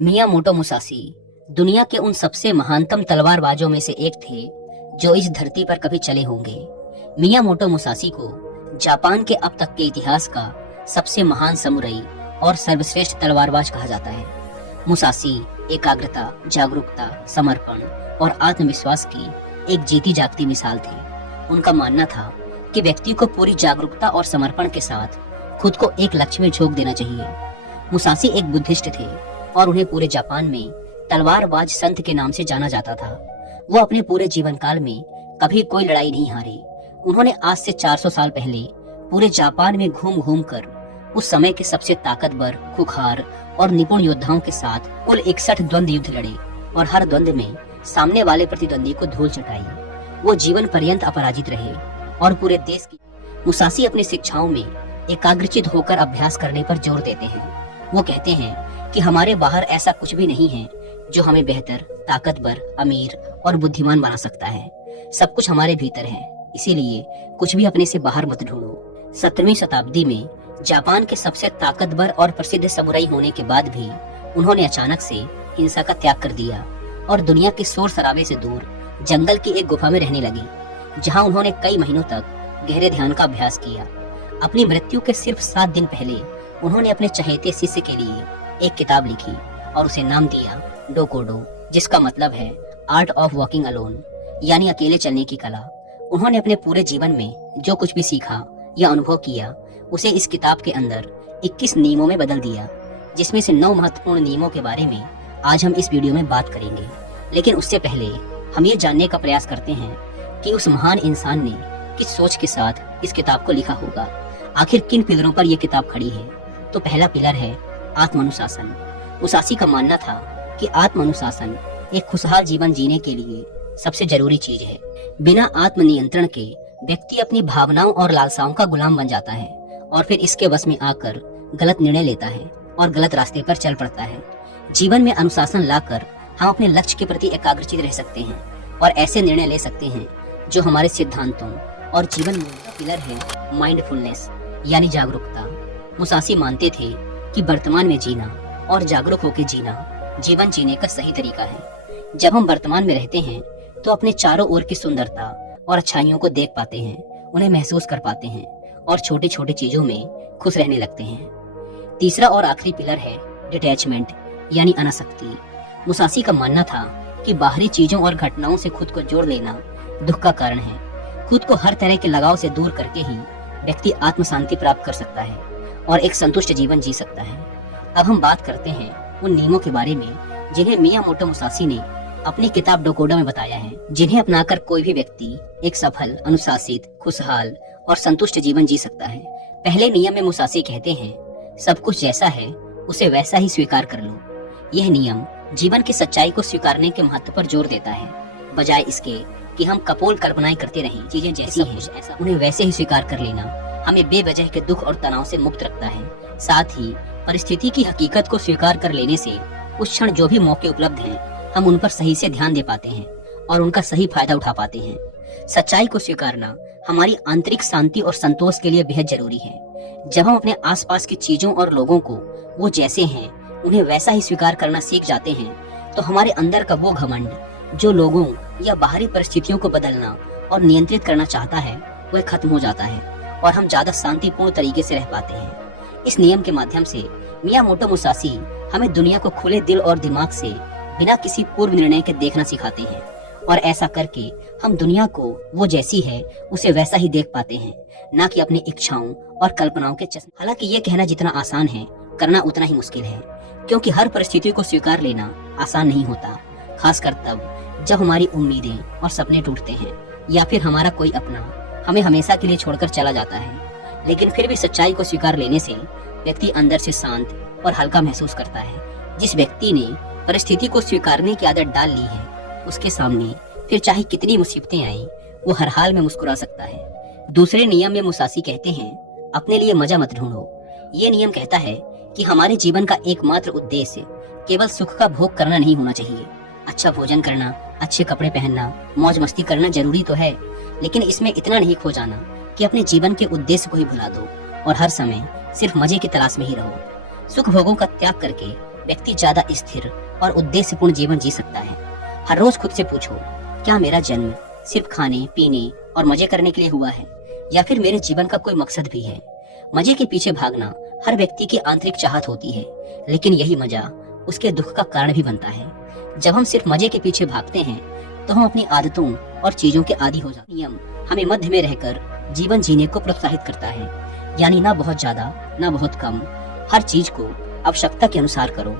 Miyamoto Musashi दुनिया के उन सबसे महानतम तलवारबाजों में से एक थे जो इस धरती पर कभी चले होंगे। मियामोटो मुसाशी को जापान के अब तक के इतिहास का सबसे महान समुराई और सर्वश्रेष्ठ तलवारबाज कहा जाता है। मुसाशी एकाग्रता, जागरूकता, समर्पण और आत्मविश्वास की एक जीती जागती मिसाल थे। उनका मानना था कि व्यक्ति को पूरी जागरूकता और समर्पण के साथ खुद को एक लक्ष्य में झोंक देना चाहिए। मुसाशी एक बुद्धिस्ट थे और उन्हें पूरे जापान में तलवारबाज संत के नाम से जाना जाता था। वो अपने पूरे जीवन काल में कभी कोई लड़ाई नहीं हारे। उन्होंने आज से 400 साल पहले पूरे जापान में घूम घूम कर उस समय के सबसे ताकतवर, खुखार और निपुण योद्धाओं के साथ कुल 61 द्वंद्व युद्ध लड़े और हर द्वंद्व में सामने वाले प्रतिद्वंदी को धूल चटाई। वो जीवन पर्यंत अपराजित रहे और पूरे देश की मुसाशी अपनी शिक्षाओं में एकाग्रचित होकर अभ्यास करने पर जोर देते हैं। वो कहते हैं कि हमारे बाहर ऐसा कुछ भी नहीं है जो हमें बेहतर, ताकतवर, अमीर और बुद्धिमान बना सकता है। सब कुछ हमारे भीतर है, इसीलिए कुछ भी अपने से बाहर मत ढूंढो। 17वीं शताब्दी में जापान के सबसे ताकतवर और प्रसिद्ध समुराई होने के बाद भी उन्होंने अचानक से हिंसा का त्याग कर दिया और दुनिया के शोर शराबे से दूर जंगल की एक गुफा में रहने लगी, जहां उन्होंने कई महीनों तक गहरे ध्यान का अभ्यास किया। अपनी मृत्यु के सिर्फ 7 दिन पहले उन्होंने अपने चहेते शिष्य के लिए एक किताब लिखी और उसे नाम दिया डोकोडो, जिसका मतलब है आर्ट ऑफ वॉकिंग अलोन, यानी अकेले चलने की कला। उन्होंने अपने पूरे जीवन में जो कुछ भी सीखा या अनुभव किया उसे इस किताब के अंदर 21 नियमों में बदल दिया, जिसमें से 9 महत्वपूर्ण नियमों के बारे में आज हम इस वीडियो में बात करेंगे। लेकिन उससे पहले हम ये जानने का प्रयास करते हैं कि उस महान इंसान ने किस सोच के साथ इस किताब को लिखा होगा। आखिर किन पिलरों पर यह किताब खड़ी है? तो पहला पिलर है आत्मानुशासन। मुसाशी का मानना था कि आत्मानुशासन एक खुशहाल जीवन जीने के लिए सबसे जरूरी चीज है। बिना आत्मनियंत्रण के व्यक्ति अपनी भावनाओं और लालसाओं का गुलाम बन जाता है और फिर इसके वश में आकर गलत निर्णय लेता है और गलत रास्ते पर चल पड़ता है। जीवन में अनुशासन लाकर हम अपने लक्ष्य के प्रति एकाग्रचित रह सकते हैं और ऐसे निर्णय ले सकते हैं जो हमारे सिद्धांतों और जीवन मूल्यों का पिलर है माइंडफुलनेस, यानी जागरूकता। मुसाशी मानते थे कि वर्तमान में जीना और जागरूक होकर जीना जीवन जीने का सही तरीका है। जब हम वर्तमान में रहते हैं तो अपने चारों ओर की सुंदरता और अच्छाइयों को देख पाते हैं, उन्हें महसूस कर पाते हैं और छोटी छोटी चीजों में खुश रहने लगते हैं। तीसरा और आखिरी पिलर है डिटैचमेंट, यानी अनासक्ति। मुसाशी का मानना था कि बाहरी चीजों और घटनाओं से खुद को जोड़ लेना दुख का कारण है। खुद को हर तरह के लगाव से दूर करके ही व्यक्ति आत्म शांति प्राप्त कर सकता है और एक संतुष्ट जीवन जी सकता है। अब हम बात करते हैं उन नियमों के बारे में जिन्हें मियामोटो मुसाशी ने अपनी किताब डोकोडो में बताया है, जिन्हें अपनाकर कोई भी व्यक्ति एक सफल, अनुशासित, खुशहाल और संतुष्ट जीवन जी सकता है। पहले नियम में मुसाशी कहते हैं, सब कुछ जैसा है उसे वैसा ही स्वीकार कर लो। यह नियम जीवन की सच्चाई को स्वीकारने के महत्व पर जोर देता है, बजाय इसके कि हम कपोल कल्पनाएं करते रहें। चीजें जैसी हैं ऐसा उन्हें वैसे ही स्वीकार कर लेना हमें बेवजह के दुख और तनाव से मुक्त रखता है। साथ ही परिस्थिति की हकीकत को स्वीकार कर लेने से उस क्षण जो भी मौके उपलब्ध हैं, हम उन पर सही से ध्यान दे पाते हैं और उनका सही फायदा उठा पाते हैं। सच्चाई को स्वीकारना हमारी आंतरिक शांति और संतोष के लिए बेहद जरूरी है। जब हम अपने आसपास की चीजों और लोगों को वो जैसे हैं उन्हें वैसा ही स्वीकार करना सीख जाते हैं, तो हमारे अंदर का वो घमंड जो लोगों या बाहरी परिस्थितियों को बदलना और नियंत्रित करना चाहता है, वह खत्म हो जाता है और हम ज्यादा शांतिपूर्ण तरीके से रह पाते हैं। इस नियम के माध्यम से मियामोटो मुसाशी हमें दुनिया को खुले दिल और दिमाग से बिना किसी पूर्व निर्णय के देखना सिखाते हैं और ऐसा करके हम दुनिया को वो जैसी है उसे वैसा ही देख पाते हैं, न कि अपनी इच्छाओं और कल्पनाओं के चश्मे। हालांकि ये कहना जितना आसान है, करना उतना ही मुश्किल है, क्योंकि हर परिस्थिति को स्वीकार लेना आसान नहीं होता, खासकर तब जब हमारी उम्मीदें और सपने टूटते हैं या फिर हमारा कोई अपना हमें हमेशा के लिए छोड़कर चला जाता है। लेकिन फिर भी सच्चाई को स्वीकार लेने से व्यक्ति अंदर से शांत और हल्का महसूस करता है। जिस व्यक्ति ने परिस्थिति को स्वीकारने की आदत डाल ली है, उसके सामने फिर चाहे कितनी मुसीबतें आए, वो हर हाल में मुस्कुरा सकता है। दूसरे नियम में मुसाशी कहते हैं, अपने लिए मजा मत ढूंढो। ये नियम कहता है कि हमारे जीवन का एकमात्र उद्देश्य केवल सुख का भोग करना नहीं होना चाहिए। अच्छा भोजन करना, अच्छे कपड़े पहनना, मौज मस्ती करना जरूरी तो है, लेकिन इसमें इतना नहीं खो जाना कि अपने जीवन के उद्देश्य को ही भुला दो और हर समय सिर्फ मजे की तलाश में ही रहो। सुख भोगों का त्याग करके व्यक्ति ज्यादा स्थिर और उद्देश्यपूर्ण जीवन जी सकता है। हर रोज खुद से पूछो, क्या मेरा जन्म सिर्फ खाने पीने और मजे करने के लिए हुआ है, या फिर मेरे जीवन का कोई मकसद भी है। मजे के पीछे भागना हर व्यक्ति की आंतरिक चाहत होती है, लेकिन यही मजा उसके दुख का कारण भी बनता है। जब हम सिर्फ मजे के पीछे भागते हैं तो हम अपनी आदतों और चीजों के आदी हो जाते हैं। नियम हमें मध्य में रहकर जीवन जीने को प्रोत्साहित करता है, यानी ना बहुत ज्यादा ना बहुत कम। हर चीज को आवश्यकता के अनुसार करो,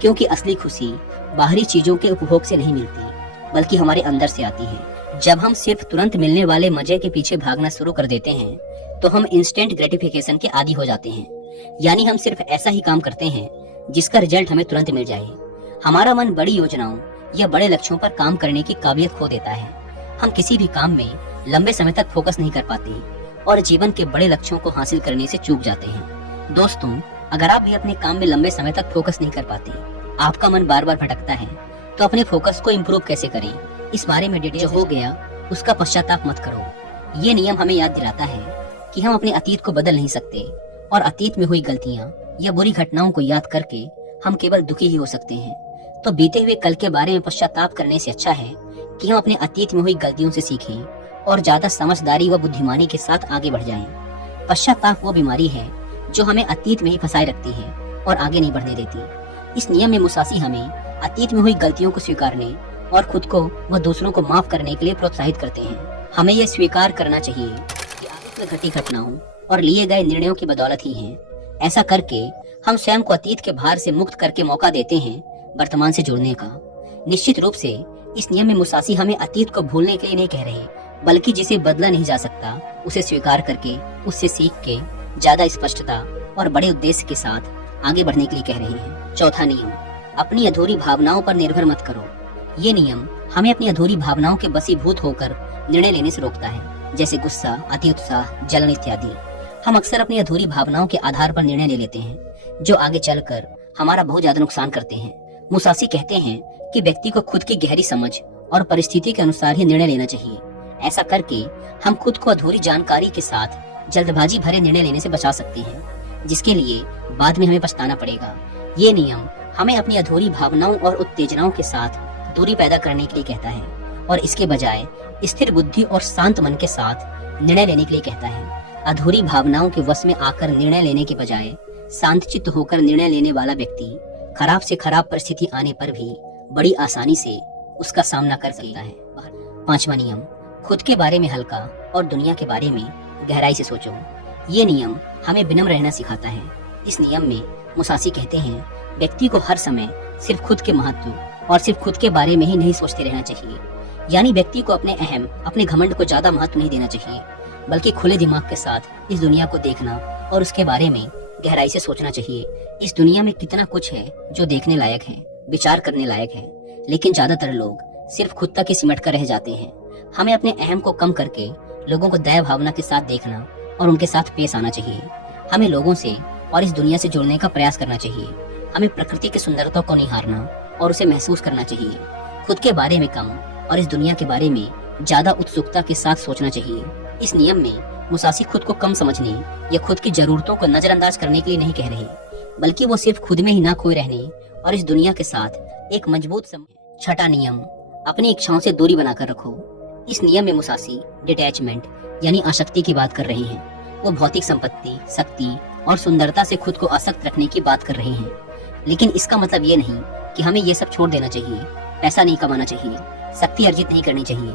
क्योंकि असली खुशी बाहरी चीजों के उपभोग से नहीं मिलती, बल्कि हमारे अंदर से आती है। जब हम सिर्फ तुरंत मिलने वाले मजे के पीछे भागना शुरू कर देते हैं तो हम इंस्टेंट ग्रेटिफिकेशन के आदी हो जाते हैं, यानी हम सिर्फ ऐसा ही काम करते हैं जिसका रिजल्ट हमें तुरंत मिल जाए। हमारा मन बड़ी योजनाओं या बड़े लक्ष्यों पर काम करने की काबिलियत खो देता है। हम किसी भी काम में लंबे समय तक फोकस नहीं कर पाते और जीवन के बड़े लक्ष्यों को हासिल करने से चूक जाते हैं। दोस्तों, अगर आप भी अपने काम में लंबे समय तक फोकस नहीं कर पाते, आपका मन बार बार भटकता है, तो अपने फोकस को इम्प्रूव कैसे करें, इस बारे में डिटेल हो गया उसका पश्चाताप मत करो। ये नियम हमें याद दिलाता है कि हम अपने अतीत को बदल नहीं सकते और अतीत में हुई गलतियां या बुरी घटनाओं को याद करके हम केवल दुखी ही हो सकते हैं। तो बीते हुए कल के बारे में पश्चाताप करने से अच्छा है कि हम अपने अतीत में हुई गलतियों से सीखें और ज्यादा समझदारी व बुद्धिमानी के साथ आगे बढ़ जाएं। पश्चाताप वो बीमारी है जो हमें अतीत में ही फंसाए रखती है और आगे नहीं बढ़ने देती। इस नियम में मुसासी हमें अतीत में हुई गलतियों को स्वीकारने और खुद को व दूसरों को माफ करने के लिए प्रोत्साहित करते हैं। हमें यह स्वीकार करना चाहिए कि अतीत में घटी घटनाओं और लिए गए निर्णयों की बदौलत ही हैं। ऐसा करके हम स्वयं को अतीत के भार से मुक्त करके मौका देते हैं वर्तमान से जुड़ने का। निश्चित रूप से इस नियम में मुसासी हमें अतीत को भूलने के लिए नहीं कह रहे, बल्कि जिसे बदला नहीं जा सकता उसे स्वीकार करके उससे सीख के ज्यादा स्पष्टता और बड़े उद्देश्य के साथ आगे बढ़ने के लिए कह रहे हैं। चौथा नियम, अपनी अधूरी भावनाओं पर निर्भर मत करो। ये नियम हमें अपनी अधूरी भावनाओं के बसीभूत होकर निर्णय लेने से रोकता है, जैसे गुस्सा, अति उत्साह, जलन इत्यादि। हम अक्सर अपनी अधूरी भावनाओं के आधार पर निर्णय ले लेते हैं जो आगे चलकर हमारा बहुत ज्यादा नुकसान करते हैं। मुसासी कहते हैं कि व्यक्ति को खुद की गहरी समझ और परिस्थिति के अनुसार ही निर्णय लेना चाहिए। ऐसा करके हम खुद को अधूरी जानकारी के साथ जल्दबाजी भरे निर्णय लेने से बचा सकते हैं, जिसके लिए बाद में हमें पछताना पड़ेगा। ये नियम हमें अपनी अधूरी भावनाओं और उत्तेजनाओं के साथ दूरी पैदा करने के लिए कहता है और इसके बजाय स्थिर बुद्धि और शांत मन के साथ निर्णय लेने के लिए कहता है। अधूरी भावनाओं के वश में आकर निर्णय लेने के बजाय शांत चित्त होकर निर्णय लेने वाला व्यक्ति खराब से खराब परिस्थिति आने पर भी बड़ी आसानी से उसका सामना कर सकता है। पांचवा नियम, खुद के बारे में हल्का और दुनिया के बारे में गहराई से सोचो। ये नियम हमें विनम्र रहना सिखाता है। इस नियम में मुसासी कहते हैं व्यक्ति को हर समय सिर्फ खुद के महत्व और सिर्फ खुद के बारे में ही नहीं सोचते रहना चाहिए। यानी व्यक्ति को अपने घमंड को ज्यादा महत्व नहीं देना चाहिए, बल्कि खुले दिमाग के साथ इस दुनिया को देखना और उसके बारे में गहराई से सोचना चाहिए। इस दुनिया में कितना कुछ है जो देखने लायक है, विचार करने लायक है, लेकिन ज्यादातर लोग सिर्फ खुद तक ही सिमट कर रह जाते हैं। हमें अपने अहम को कम करके लोगों को दया भावना के साथ देखना और उनके साथ पेश आना चाहिए। हमें लोगों से और इस दुनिया से जुड़ने का प्रयास करना चाहिए। हमें प्रकृति की सुंदरता को निहारना और उसे महसूस करना चाहिए। खुद के बारे में कम और इस दुनिया के बारे में ज्यादा उत्सुकता के साथ सोचना चाहिए। इस नियम में मुसासी खुद को कम समझने या खुद की जरूरतों को नजरअंदाज करने के लिए नहीं कह रहे, बल्कि वो सिर्फ खुद में ही ना खोए रहने और इस दुनिया के साथ एक मजबूत छठा नियम, अपनी इच्छाओं से दूरी बनाकर रखो। इस नियम में मुसासी डिटैचमेंट यानी आसक्ति की बात कर रहे हैं। वो भौतिक संपत्ति, शक्ति और सुंदरता से खुद को आसक्त रखने की बात कर रहे हैं, लेकिन इसका मतलब ये नहीं कि हमें ये सब छोड़ देना चाहिए। पैसा नहीं कमाना चाहिए, शक्ति अर्जित नहीं करनी चाहिए,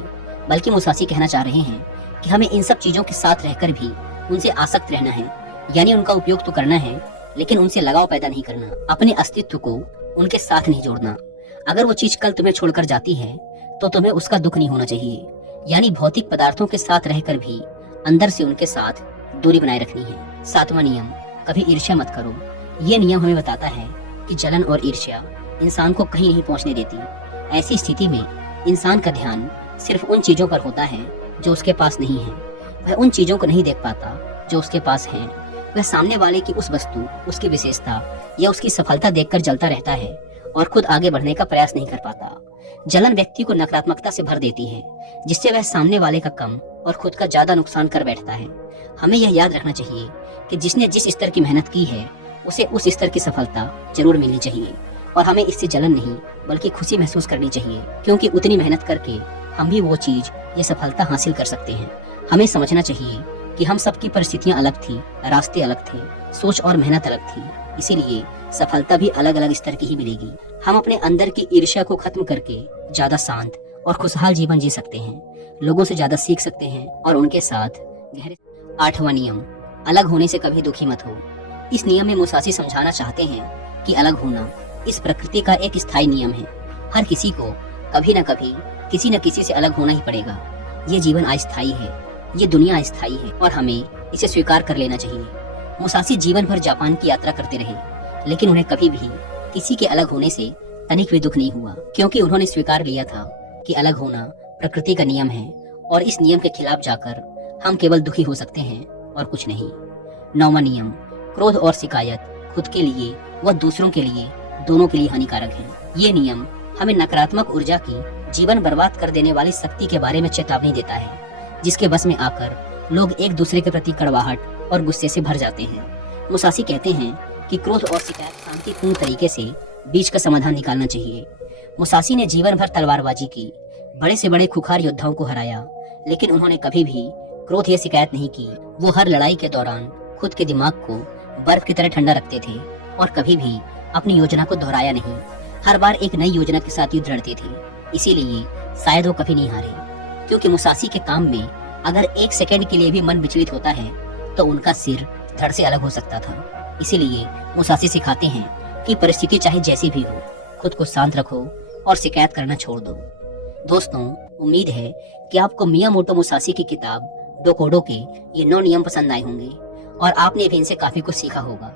बल्कि मुसासी कहना चाह रहे हैं कि हमें इन सब चीजों के साथ रहकर भी उनसे आसक्त रहना है। यानी उनका उपयोग तो करना है, लेकिन उनसे लगाव पैदा नहीं करना, अपने अस्तित्व को उनके साथ नहीं जोड़ना। अगर वो चीज कल तुम्हें छोड़कर जाती है तो तुम्हें उसका दुख नहीं होना चाहिए। यानी भौतिक पदार्थों के साथ रहकर भी अंदर से उनके साथ दूरी बनाए रखनी है। सातवां नियम, कभी ईर्ष्या मत करो। ये नियम हमें बताता है कि जलन और ईर्ष्या इंसान को कहीं नहीं पहुंचने देती। ऐसी स्थिति में इंसान का ध्यान सिर्फ उन चीजों पर होता है जो उसके पास नहीं है। वह उन चीजों को नहीं देख पाता जो उसके पास है। वह सामने वाले की उस वस्तु, उसकी विशेषता या उसकी सफलता देखकर जलता रहता है और खुद आगे बढ़ने का प्रयास नहीं कर पाता। जलन व्यक्ति को नकारात्मकता से भर देती है, जिससे वह सामने वाले का कम और खुद का ज्यादा नुकसान कर बैठता है। हमें यह याद रखना चाहिए कि जिसने जिस स्तर की मेहनत की है उसे उस स्तर की सफलता जरूर मिलनी चाहिए। और हमें इससे जलन नहीं बल्कि खुशी महसूस करनी चाहिए, क्योंकि उतनी मेहनत करके हम भी वो चीज या सफलता हासिल कर सकते हैं। हमें समझना चाहिए कि हम सबकी परिस्थितियां अलग थी, रास्ते अलग थे, सोच और मेहनत अलग थी, इसीलिए सफलता भी अलग अलग स्तर की ही मिलेगी। हम अपने अंदर की ईर्ष्या को खत्म करके ज्यादा शांत और खुशहाल जीवन जी सकते हैं, लोगों से ज्यादा सीख सकते हैं और उनके साथ गहरे। 8वां नियम, अलग होने से कभी दुखी मत हो। इस नियम में मुसाशी समझाना चाहते हैं कि अलग होना इस प्रकृति का एक स्थायी नियम है। हर किसी को कभी न कभी किसी न किसी से अलग होना ही पड़ेगा। ये जीवन अस्थायी है, ये दुनिया अस्थायी है और हमें इसे स्वीकार कर लेना चाहिए। मुसाशी जीवन भर जापान की यात्रा करते रहे, लेकिन उन्हें कभी भी किसी के अलग होने से तनिक भी दुख नहीं हुआ, क्योंकि उन्होंने स्वीकार लिया था कि अलग होना प्रकृति का नियम है और इस नियम के खिलाफ जाकर हम केवल दुखी हो सकते हैं और कुछ नहीं। 9वां नियम, क्रोध और शिकायत खुद के लिए व दूसरों के लिए दोनों के लिए हानिकारक है। ये नियम हमें नकारात्मक ऊर्जा की जीवन बर्बाद कर देने वाली शक्ति के बारे में चेतावनी देता है, जिसके बस में आकर लोग एक दूसरे के प्रति कड़वाहट और गुस्से से भर जाते हैं। मुसाशी कहते हैं कि क्रोध और शिकायत शांतिपूर्ण तरीके से बीच का समाधान निकालना चाहिए। मुसाशी ने जीवन भर तलवारबाजी की, बड़े से बड़े खुखार योद्धाओं को हराया, लेकिन उन्होंने कभी भी क्रोध या शिकायत नहीं की। वो हर लड़ाई के दौरान खुद के दिमाग को बर्फ की तरह ठंडा रखते थे और कभी भी अपनी योजना को दोहराया नहीं। हर बार एक नई योजना के साथ युद्ध लड़ते थे, इसीलिए शायद वो कभी नहीं हारे, क्योंकि मुसाशी के काम में अगर एक सेकंड के लिए भी मन विचलित होता है तो उनका सिर धड़ से अलग हो सकता था। इसीलिए मुसाशी सिखाते हैं कि परिस्थिति चाहे जैसी भी हो, खुद को शांत रखो और शिकायत करना छोड़ दो। दोस्तों, उम्मीद है कि आपको मियामोटो मुसाशी की किताब डोकोडो के ये 9 नियम पसंद आए होंगे और आपने भी इनसे काफी कुछ सीखा होगा।